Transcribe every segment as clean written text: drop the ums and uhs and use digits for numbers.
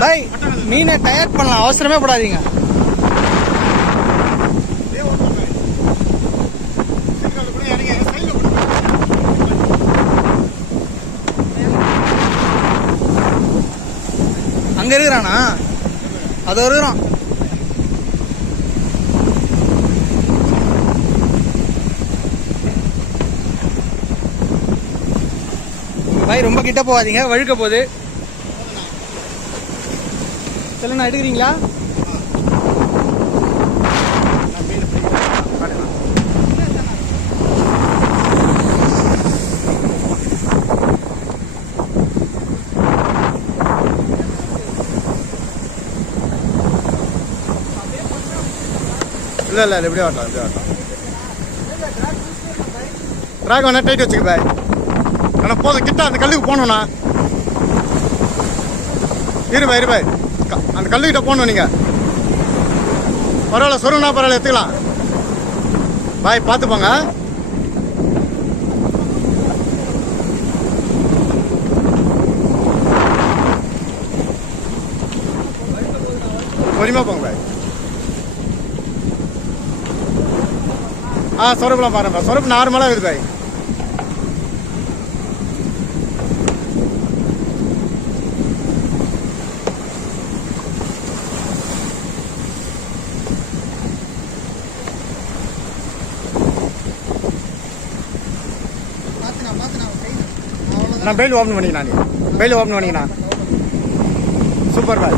பாய் மீனை டயர்ட் பண்ணலாம், அவசரமே படாதீங்க. அங்க இருக்கிறானா? அது இருக்கிறான். பாய் ரொம்ப கிட்ட போகாதீங்க, வழுக்க போகுது. சொல்லுண்ணா, எடுக்கிறீங்களா? இல்லை இப்படியே வரலாம். ட்ராக் வேணா டைட் வச்சுக்க பாய். ஆனால் போதும், கிட்ட அந்த கல்லுக்கு போகணுண்ணா. இரு பாய் அந்த கல்லுக்கிட்ட போகணும் நீங்கள். பரவாயில்ல, சொருங்கண்ணா, பரவாயில்ல, எடுத்துக்கலாம் பாய். பார்த்துப்பாங்க. பொறுமையாக போங்க பாய். சொரப்புலாம் பாருங்க, சொரப்பு நார்மலாக இருக்குது பாய். நான் பெயில் ஓப்பன் பண்ணிக்கண்ணா. நீ பெயில் ஓப்பன் பண்ணிக்கண்ணா. சூப்பர் பாய்,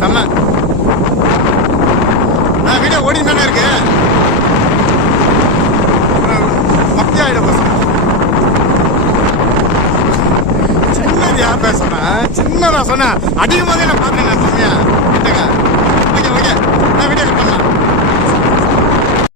செம்ம. நான் வீடியோ ஓடிட்டு தானே இருக்கு. மத்திய ஆகிடும் பசங்க. சின்னது யார் பேர் சொன்னேன்? சின்னதா சொன்னேன். அடிக்கும் போதே நான் பார்த்தேன்.